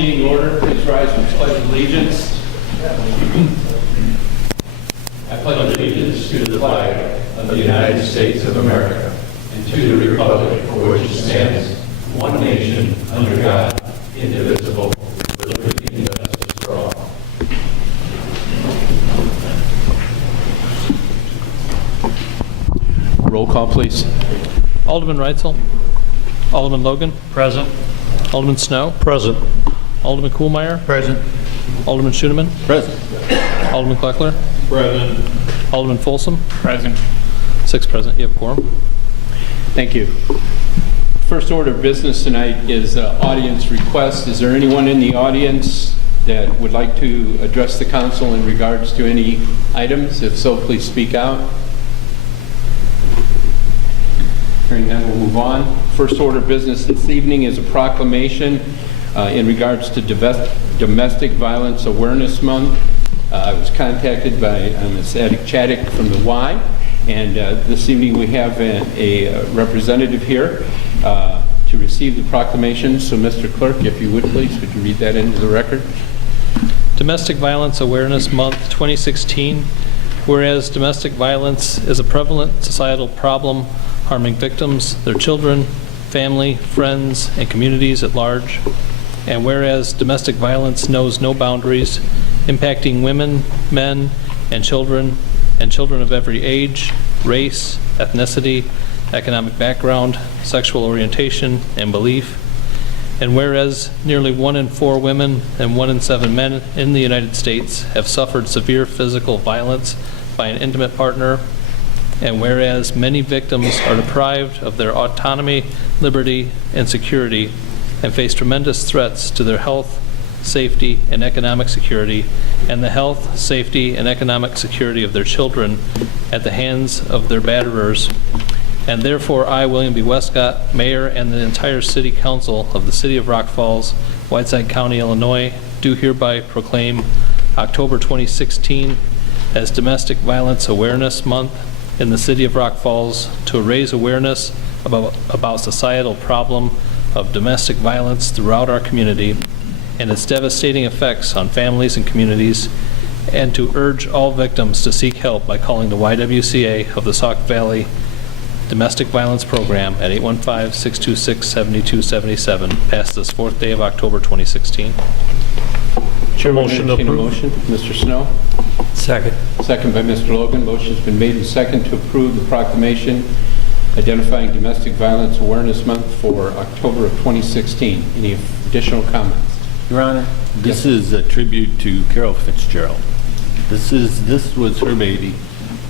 meeting order. Please rise for the pledge of allegiance. I pledge allegiance to the flag of the United States of America and to the republic for which it stands, one nation, under God, indivisible, with liberty and justice for all. Roll call, please. Alderman Reitzel. Alderman Logan. Present. Alderman Snow. Present. Alderman Kuhlmeier. Present. Alderman Schoenemann. Present. Alderman Kleckler. Present. Alderman Folsom. Present. 6 present. You have a quorum. Thank you. First order of business tonight is audience request. Is there anyone in the audience that would like to address the council in regards to any items? If so, please speak out. Hearing none, we'll move on. First order of business this evening is a proclamation in regards to Domestic Violence Awareness Month. I was contacted by Ms. Chaddick from the Y, and this evening we have a representative here to receive the proclamation. So, Mr. Clerk, if you would please, would you read that into the record? Domestic Violence Awareness Month 2016. Whereas domestic violence is a prevalent societal problem harming victims, their children, family, friends, and communities at large. And whereas domestic violence knows no boundaries, impacting women, men, and children of every age, race, ethnicity, economic background, sexual orientation, and belief. And whereas nearly 1 in 4 women and 1 in 7 men in the United States have suffered severe physical violence by an intimate partner, and whereas many victims are deprived of their autonomy, liberty, and security, and face tremendous threats to their health, safety, and economic security, and the health, safety, and economic security of their children at the hands of their batterers. And therefore, I, William B. Westcott, Mayor, and the entire City Council of the City of Rock Falls, Whiteside County, Illinois, do hereby proclaim October 2016 as Domestic Violence Awareness Month in the City of Rock Falls to raise awareness about societal problem of domestic violence throughout our community and its devastating effects on families and communities, and to urge all victims to seek help by calling the YWCA of the Sauk Valley Domestic Violence Program at 815-626-7277, past this 4th day of October 2016. Motion to approve. Motion, Mr. Snow. Second. Second by Mr. Logan. Motion's been made and second to approve the proclamation identifying Domestic Violence Awareness Month for October of 2016. Any additional comments? Your Honor, this is a tribute to Carol Fitzgerald. This was her baby,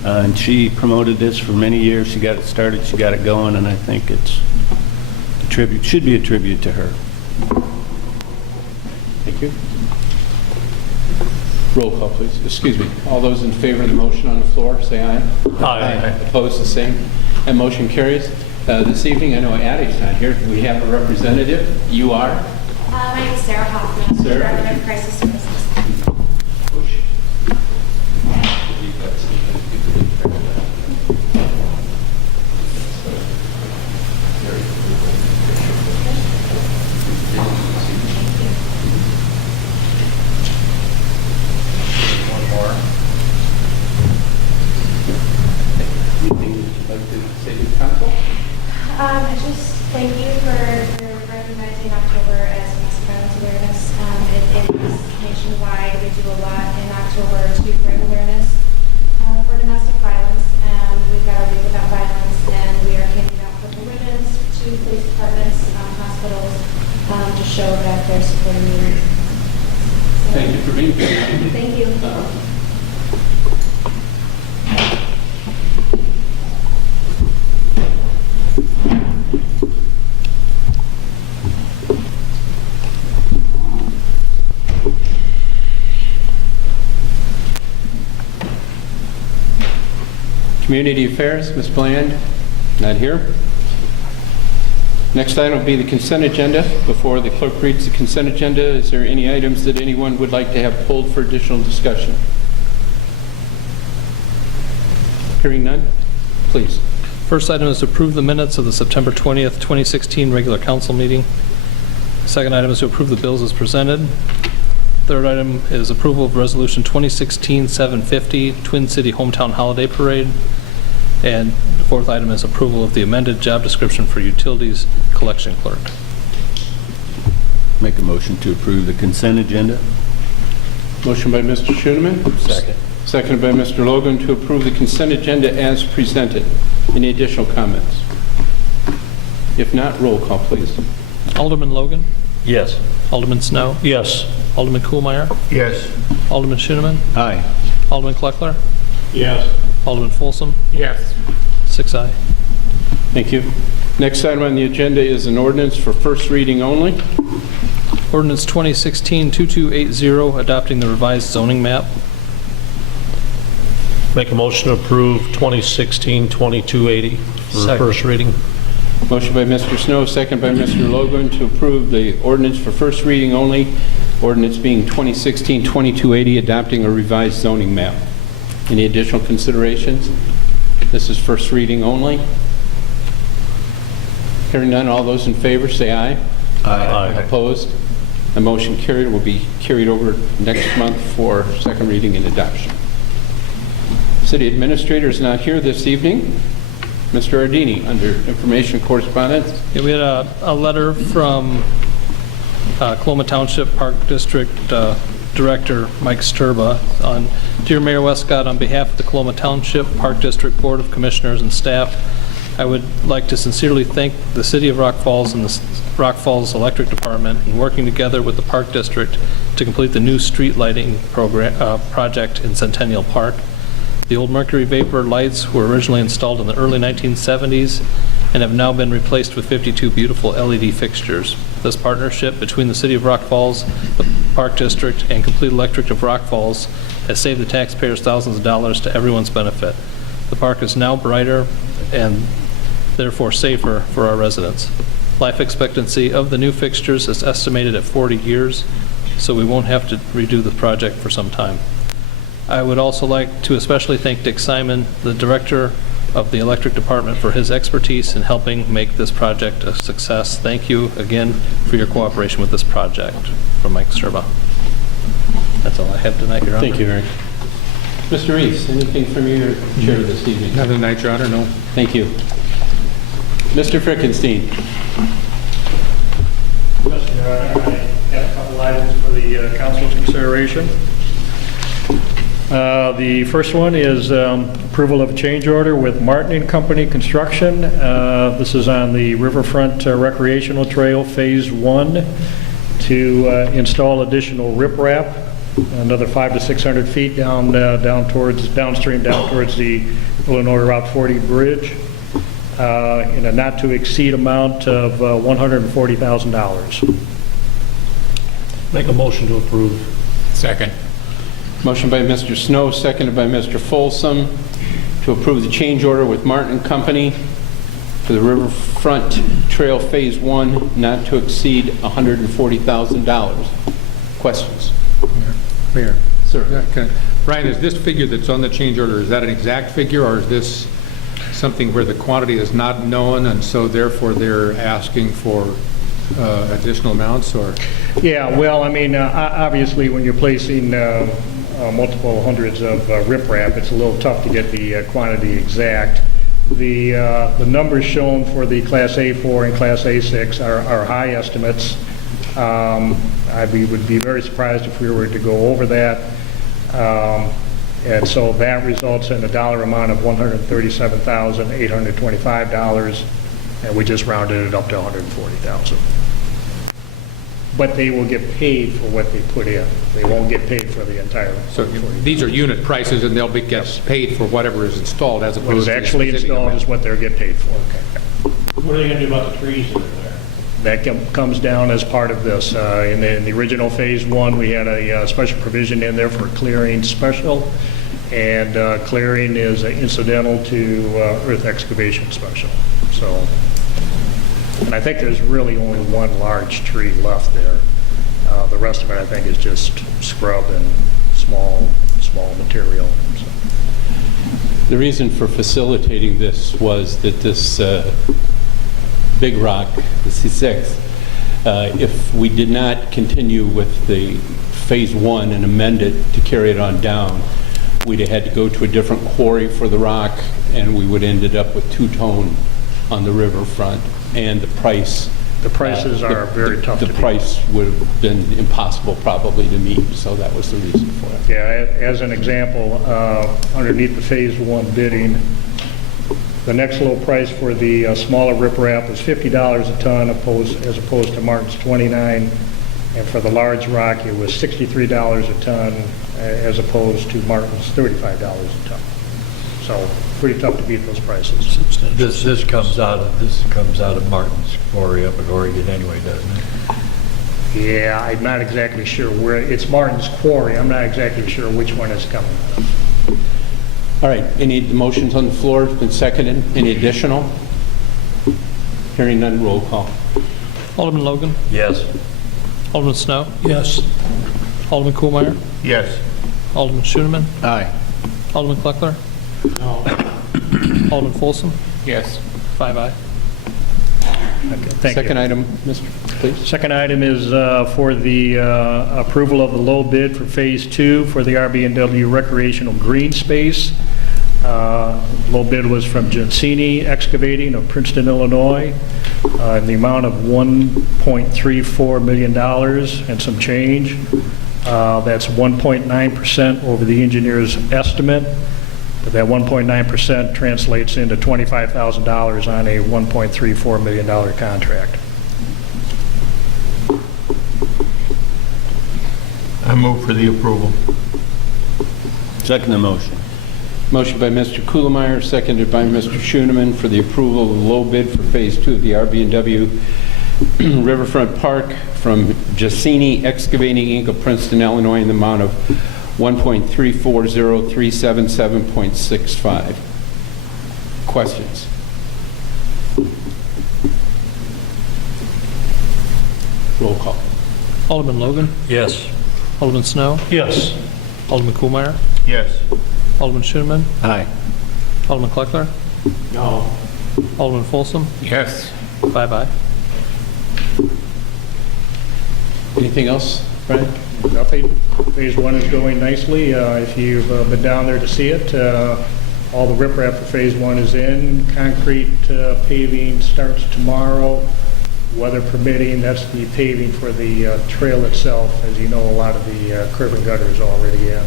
and she promoted this for many years. She got it started, she got it going, and I think it's a tribute, should be a tribute to her. Thank you. Roll call, please. Excuse me. All those in favor of the motion on the floor, say aye. Aye. Opposed, the same. And motion carries. This evening, I know Addie's not here. We have a representative. You are? My name is Sarah Hoffman, Sarah. Director of Crisis Services. One more. Anything you'd like to say to the council? Just thank you for recognizing October as Domestic Violence Awareness. It is nationwide. We do a lot in October to bring awareness for domestic violence. We've got a week without violence, and we are handing out purple ribbons to police departments, hospitals, to show that they're supporting you. So, Thank you for being here. thank you. Community Affairs, Ms. Bland, not here. Next item will be the consent agenda. Before the clerk reads the consent agenda, is there any items that anyone would like to have pulled for additional discussion? Hearing none, please. First item is to approve the minutes of the September 20th, 2016 regular council meeting. Second item is to approve the bills as presented. Third item is approval of Resolution 2016-750, Twin City Hometown Holiday Parade. And the fourth item is approval of the amended job description for utilities collection clerk. Make a motion to approve the consent agenda. Motion by Mr. Schoeneman. Second. Seconded by Mr. Logan to approve the consent agenda as presented. Any additional comments? If not, roll call, please. Alderman Logan, Yes. Alderman Snow, Yes. Alderman Kuhlmeier, Yes. Alderman Schoeneman, Aye. Alderman Kleckler, Yes. Alderman Folsom, Yes. 6 aye. Thank you. Next item on the agenda is an ordinance for first reading only. Ordinance 2016-2280, adopting the revised zoning map. Make a motion to approve 2016-2280 for first reading. Motion by Mr. Snow, second by Mr. Logan to approve the ordinance for first reading only. Ordinance being 2016-2280, adopting a revised zoning map. Any additional considerations? This is first reading only. Hearing none, all those in favor say aye. Aye. Opposed? The motion carried will be carried over next month for second reading and adoption. City Administrator is not here this evening. Mr. Ardini, under Information Correspondence. Yeah, we had a letter from Coloma Township Park District Director Mike Sturba on, Dear Mayor Westcott, on behalf of the Coloma Township Park District Board of Commissioners and staff, I would like to sincerely thank the City of Rock Falls and the Rock Falls Electric Department in working together with the Park District to complete the new street lighting project in Centennial Park. The old mercury vapor lights were originally installed in the early 1970s and have now been replaced with 52 beautiful LED fixtures. This partnership between the City of Rock Falls, the Park District, and Complete Electric of Rock Falls has saved the taxpayers thousands of dollars to everyone's benefit. The park is now brighter and therefore safer for our residents. Life expectancy of the new fixtures is estimated at 40 years, so we won't have to redo the project for some time. I would also like to especially thank Dick Simon, the Director of the Electric Department, for his expertise in helping make this project a success. Thank you again for your cooperation with this project. From Mike Sturba. That's all I have tonight, Your Honor. Thank you, Eric. Mr. Reese, anything from your chair this evening? Nothing tonight, Your Honor, no. Thank you. Mr. Frickenstein. Mr. Your Honor, I have a couple items for the council's consideration. The first one is approval of a change order with Martin and Company Construction. This is on the Riverfront Recreational Trail Phase 1 to install additional riprap, another 500 to 600 feet downstream towards the Illinois Route 40 bridge, in a not to exceed amount of $140,000. Make a motion to approve. Second. Motion by Mr. Snow, seconded by Mr. Folsom, to approve the change order with Martin and Company for the Riverfront Trail Phase 1, not to exceed $140,000. Questions? Mayor. Sir. Yeah, Brian, is this figure that's on the change order, is that an exact figure, or is this something where the quantity is not known, and so therefore they're asking for additional amounts, or? Yeah, well, I mean, obviously, when you're placing multiple hundreds of riprap, it's a little tough to get the quantity exact. The numbers shown for the Class A4 and Class A6 are high estimates. We would be very surprised if we were to go over that. And so that results in a dollar amount of $137,825, and we just rounded it up to $140,000. But they will get paid for what they put in. They won't get paid for the entire. So these are unit prices, and they'll get paid for whatever is installed as What opposed is to... actually specific installed amount. is what they'll get paid for. What are they going to do about the trees that are there? That comes down as part of this. In the original Phase 1, we had a special provision in there for clearing special, and clearing is incidental to earth excavation special. So, and I think there's really only one large tree left there. The rest of it, I think, is just scrub and small material. So. The reason for facilitating this was that this big rock, the C6, If we did not continue with the Phase 1 and amend it to carry it on down, we'd have had to go to a different quarry for the rock, and we would ended up with two-tone on the riverfront, and the price... The prices are very tough to The beat. price would have been impossible probably to meet, so that was the reason for it. Yeah, as an example, underneath the Phase 1 bidding, the next low price for the smaller riprap was $50 a ton as opposed to Martin's $29, and for the large rock, it was $63 a ton as opposed to Martin's $35 a ton. So pretty tough to beat those prices. This comes out of Martin's quarry up in Oregon anyway, doesn't it? Yeah, I'm not exactly sure where, it's Martin's quarry, I'm not exactly sure which one it's coming out of. All right, any motions on the floor have been seconded? Any additional? Hearing none, roll call. Alderman Logan. Yes. Alderman Snow. Yes. Alderman Kuhlmeyer. Yes. Alderman Schoeneman. Aye. Alderman Kleckler. Alderman Folsom. Yes. 5 ayes. Okay, thank you. Second item, Mr., please. Second item is for the approval of the low bid for Phase 2 for the RB&W recreational green space. Low bid was from Gensini Excavating of Princeton, Illinois, in the amount of $1.34 million and some change. That's 1.9% over the engineer's estimate. But that 1.9% translates into $25,000 on a $1.34 million contract. I move for the approval. Second the motion. Motion by Mr. Kuhlmeyer, seconded by Mr. Schoeneman for the approval of the low bid for Phase 2 of the RB&W Riverfront Park from Gensini Excavating, Inc. of Princeton, Illinois, in the amount of $1.340377.65. Questions? Roll call. Alderman Logan. Yes. Alderman Snow. Yes. Alderman Kuhlmeyer. Yes. Alderman Schoeneman. Aye. Alderman Kleckler. No. Alderman Folsom. Yes. 5 ayes. Anything else, Brian? Nothing. Phase 1 is going nicely. If you've been down there to see it, all the riprap for Phase 1 is in. Concrete paving starts tomorrow. Weather permitting, that's the paving for the trail itself. As you know, a lot of the curb and gutter is already in.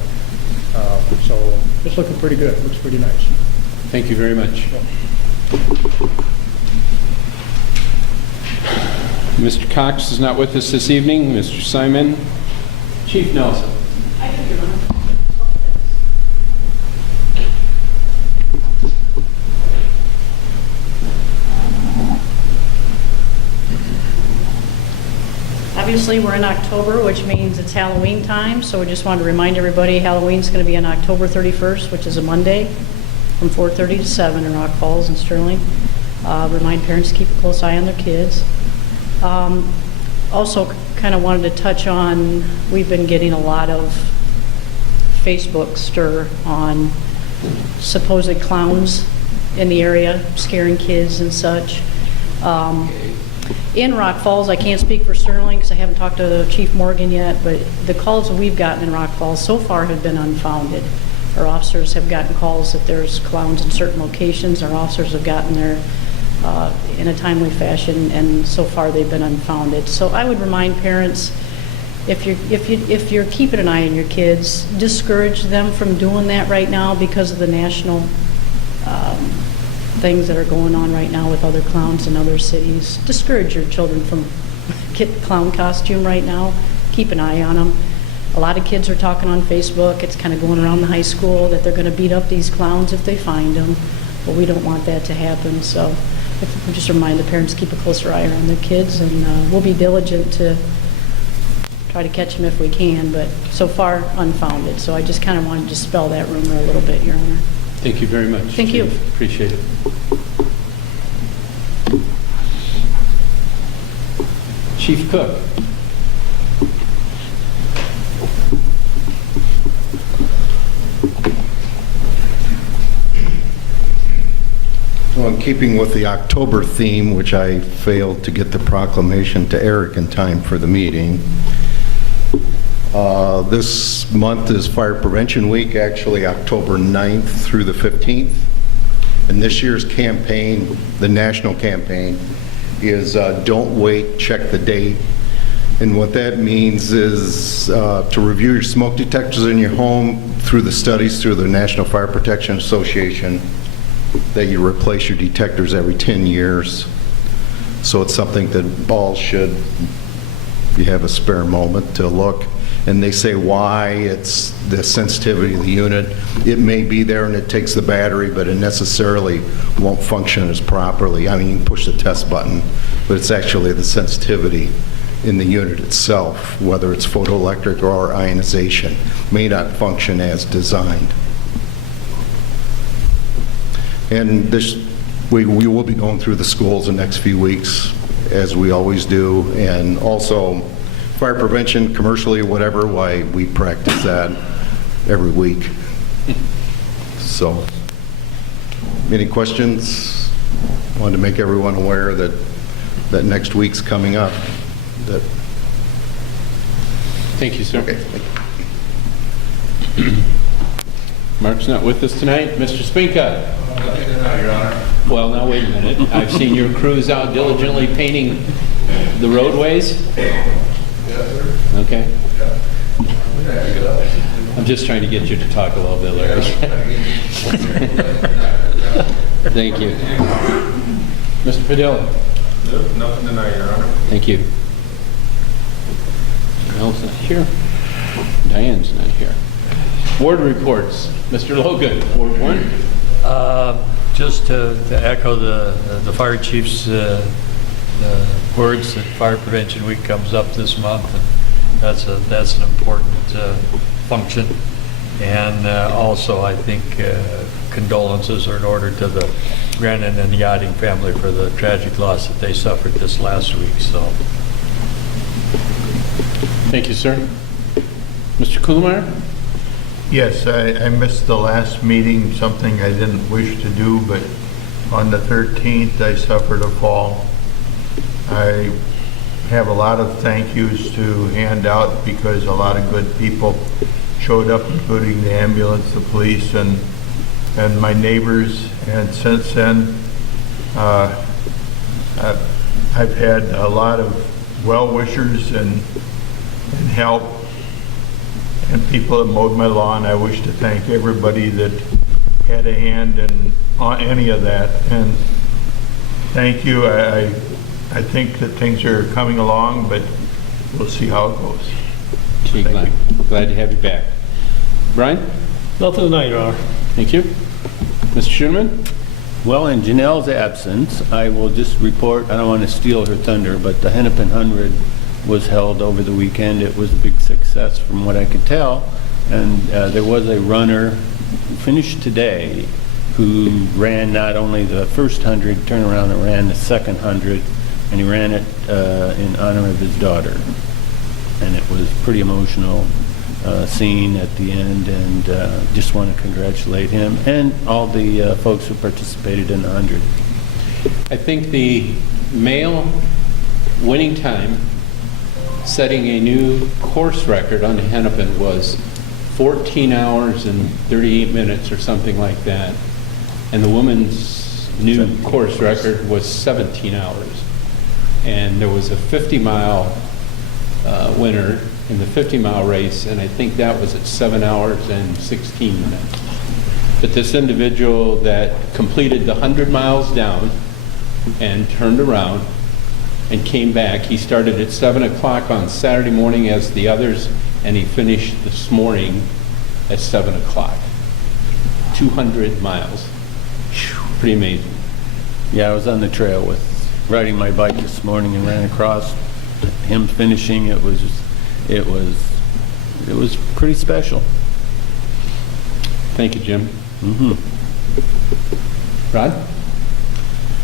So it's looking pretty good. It looks pretty nice. Thank you very much. Mr. Cox is not with us this evening. Mr. Simon. Chief Nelson. Obviously, we're in October, which means it's Halloween time, so we just wanted to remind everybody Halloween's going to be on October 31st, which is a Monday, from 4:30 to 7 in Rock Falls and Sterling. Remind parents to keep a close eye on their kids. Also, kind of wanted to touch on, we've been getting a lot of Facebook stir on supposed clowns in the area, scaring kids and such. In Rock Falls, I can't speak for Sterling because I haven't talked to Chief Morgan yet, but the calls that we've gotten in Rock Falls so far have been unfounded. Our officers have gotten calls that there's clowns in certain locations. Our officers have gotten there in a timely fashion, and so far they've been unfounded. So I would remind parents, if you're keeping an eye on your kids, discourage them from doing that right now because of the national things that are going on right now with other clowns in other cities. Discourage your children from get clown costume right now. Keep an eye on them. A lot of kids are talking on Facebook. It's kind of going around the high school that they're going to beat up these clowns if they find them, but we don't want that to happen. So if we just remind the parents to keep a closer eye on their kids, and we'll be diligent to try to catch them if we can, but so far unfounded. So I just kind of wanted to dispel that rumor a little bit, Your Honor. Thank you very much. Thank you. Chief. Appreciate it. Chief Cook. So in keeping with the October theme, which I failed to get the proclamation to Eric in time for the meeting, this month is Fire Prevention Week, actually October 9th through the 15th. And this year's campaign, the national campaign, is Don't Wait, Check the Date. And what that means is to review your smoke detectors in your home through the studies through the National Fire Protection Association, that you replace your detectors every 10 years. So it's something that all should, if you have a spare moment, to look. And they say why. It's the sensitivity of the unit. It may be there and it takes the battery, but it necessarily won't function as properly. I mean, you can push the test button, but it's actually the sensitivity in the unit itself, whether it's photoelectric or ionization, may not function as designed. And this, we will be going through the schools the next few weeks, as we always do, and also fire prevention, commercially, whatever, why we practice that every week. So, any questions? Wanted to make everyone aware that next week's coming up. Thank you, sir. Okay, thank you. Mark's not with us tonight. Mr. Spinka? Your Honor. Well, now, wait a minute. I've seen your crews out diligently painting the roadways. Yes, sir. Okay. Yeah. I'm just trying to get you to talk a little bit, Larry. Thank you. Mr. Padilla? Nope, nothing tonight, Your Honor. Thank you. Mel's not here. Diane's not here. Board reports. Mr. Logan, Ward 1. Just to echo the fire chief's words that Fire Prevention Week comes up this month, and that's an important function. And also, I think condolences are in order to the Grennan and Yachting family for the tragic loss that they suffered this last week. So, Thank you, sir. Mr. Kuhlmeyer? Yes, I missed the last meeting, something I didn't wish to do, but on the 13th, I suffered a fall. I have a lot of thank yous to hand out because a lot of good people showed up, including the ambulance, the police, and my neighbors. And since then, I've had a lot of well-wishers and help, and people that mowed my lawn. I wish to thank everybody that had a hand in any of that. And thank you. I think that things are coming along, but we'll see how it goes. Gee, glad to have you back. Brian? Nothing tonight, Your Honor. Thank you. Mr. Schoeneman? Well, in Janelle's absence, I will just report, I don't want to steal her thunder, but the Hennepin 100 was held over the weekend. It was a big success from what I could tell. And there was a runner who finished today who ran not only the first 100, turned around and ran the second 100, and he ran it in honor of his daughter. And it was pretty emotional scene at the end, and just want to congratulate him and all the folks who participated in the 100. I think the male winning time, setting a new course record on the Hennepin, was 14 hours and 38 minutes or something like that. And the woman's new course record was 17 hours. And there was a 50-mile winner in the 50-mile race, and I think that was at 7 hours and 16 minutes. But this individual that completed the 100 miles down and turned around and came back, he started at 7 o'clock on Saturday morning as the others, and he finished this morning at 7 o'clock. 200 miles. Pretty amazing. Yeah, I was on the trail riding my bike this morning and ran across him finishing. It was pretty special. Thank you, Jim. Rod?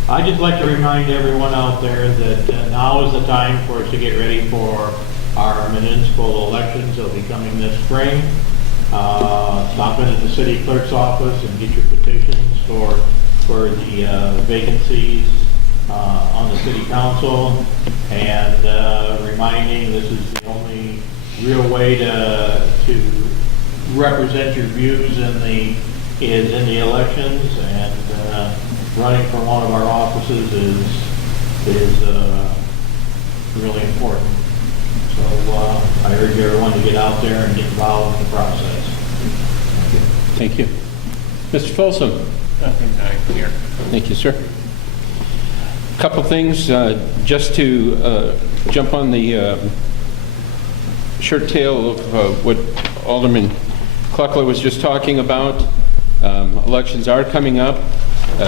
I'd just like to remind everyone out there that now is the time for us to get ready for our municipal elections. They'll be coming this spring. Stop in at the city clerk's office and get your petitions for for the vacancies on the city council, and reminding this is the only real way to represent your views in the elections, and running for one of our offices is really important. So I urge everyone to get out there and get involved in the process. Thank you. Mr. Folsom? Nothing here. Thank you, sir. Couple things, just to jump on the shirt tail of what Alderman Cluckler was just talking about. Elections are coming up.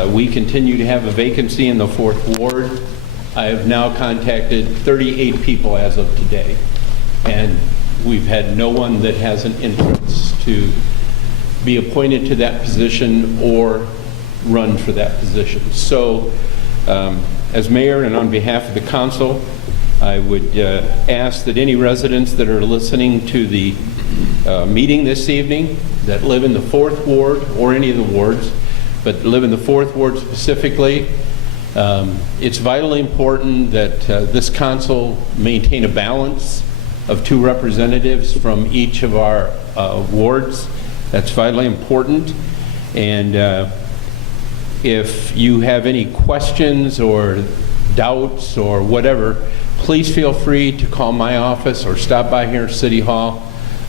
We continue to have a vacancy in the 4th Ward. I have now contacted 38 people as of today, and we've had no one that has an interest to be appointed to that position or run for that position. So, as mayor and on behalf of the council, I would ask that any residents that are listening to the meeting this evening that live in the 4th Ward or any of the wards, but live in the 4th Ward specifically, it's vitally important that this council maintain a balance of 2 representatives from each of our wards. That's vitally important. And if you have any questions or doubts or whatever, please feel free to call my office or stop by here at City Hall.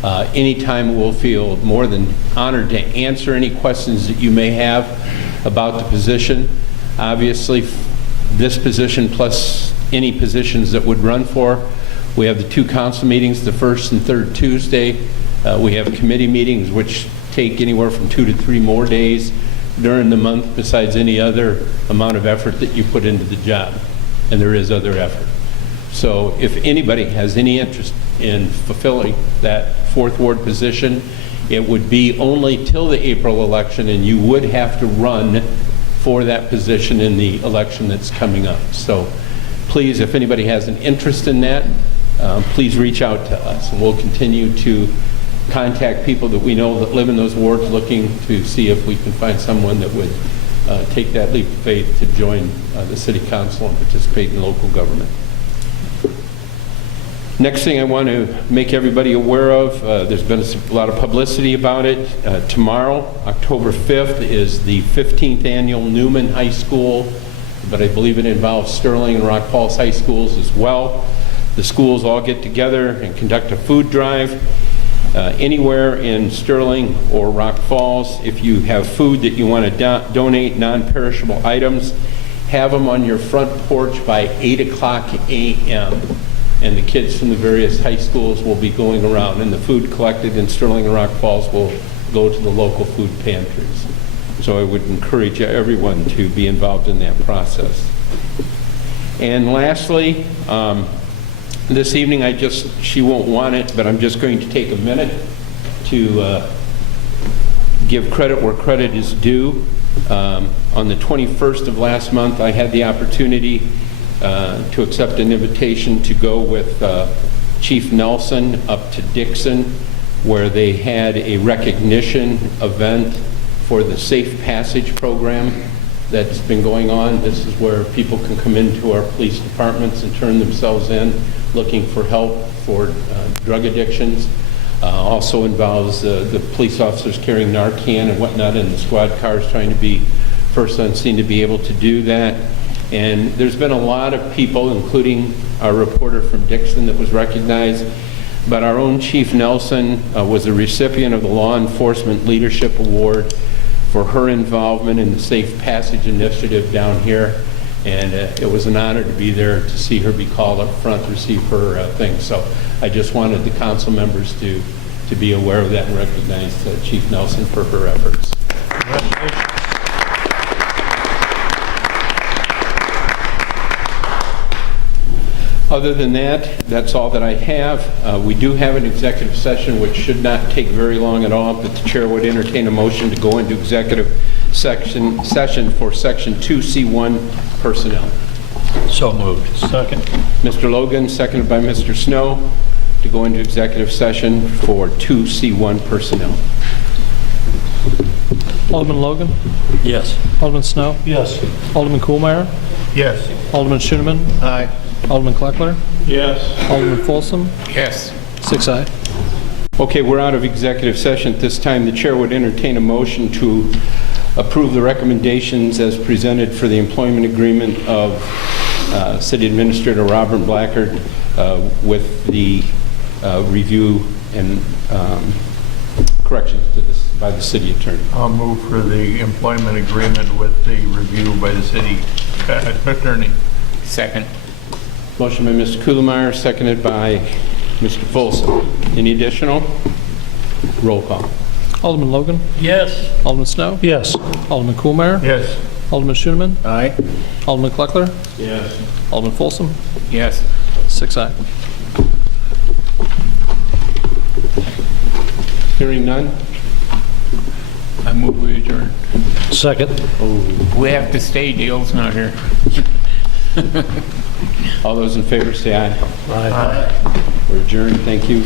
Anytime we'll feel more than honored to answer any questions that you may have about the position. Obviously, this position plus any positions that would run for. We have the 2 council meetings, the 1st and 3rd Tuesday. We have committee meetings which take anywhere from 2 to 3 more days during the month, besides any other amount of effort that you put into the job. And there is other effort. So if anybody has any interest in fulfilling that 4th Ward position, it would be only till the April election, and you would have to run for that position in the election that's coming up. So please, if anybody has an interest in that, please reach out to us, and we'll continue to contact people that we know that live in those wards, looking to see if we can find someone that would take that leap of faith to join the city council and participate in local government. Next thing I want to make everybody aware of, there's been a lot of publicity about it. Tomorrow, October 5th, is the 15th annual Newman High School, but I believe it involves Sterling and Rock Falls High Schools as well. The schools all get together and conduct a food drive. Anywhere in Sterling or Rock Falls, if you have food that you want to donate, non-perishable items, have them on your front porch by 8 o'clock a.m. And the kids from the various high schools will be going around, and the food collected in Sterling and Rock Falls will go to the local food pantries. So I would encourage everyone to be involved in that process. And lastly, this evening, she won't want it, but I'm just going to take a minute to give credit where credit is due. On the 21st of last month, I had the opportunity to accept an invitation to go with Chief Nelson up to Dixon, where they had a recognition event for the Safe Passage program that's been going on. This is where people can come into our police departments and turn themselves in looking for help for drug addictions. Also involves the police officers carrying Narcan and whatnot, and the squad cars trying to be first on scene to be able to do that. And there's been a lot of people, including our reporter from Dixon, that was recognized. But our own Chief Nelson was a recipient of the Law Enforcement Leadership Award for her involvement in the Safe Passage Initiative down here. And it was an honor to be there to see her be called up front to receive her thing. So I just wanted the council members to be aware of that and recognize Chief Nelson for her efforts. Congratulations. Other than that, that's all that I have. We do have an executive session which should not take very long at all, but the chair would entertain a motion to go into executive session for Section 2C1 personnel. So moved. Second. Mr. Logan, seconded by Mr. Snow, to go into executive session for 2C1 personnel. Alderman Logan, Yes. Alderman Snow, Yes. Alderman Kohlmeyer, Yes. Alderman Schooneman, Aye. Alderman Kleckler, Yes. Alderman Folsom, Yes. 6 aye. Okay, we're out of executive session. At this time, the chair would entertain a motion to approve the recommendations as presented for the employment agreement of City Administrator Robert Blackard with the review and corrections to this by the city attorney. I'll move for the employment agreement with the review by the city attorney. Second. Motion by Mr. Kuhlmeyer, seconded by Mr. Folsom. Any additional? Roll call. Alderman Logan, Yes. Alderman Snow, Yes. Alderman Kohlmeyer, Yes. Alderman Schooneman, Aye. Alderman Kleckler, Yes. Alderman Folsom, Yes. 6 aye. Hearing none? I move we adjourn. Second. We have to stay, Dale's not here. All those in favor say aye. Aye. We're adjourned. Thank you.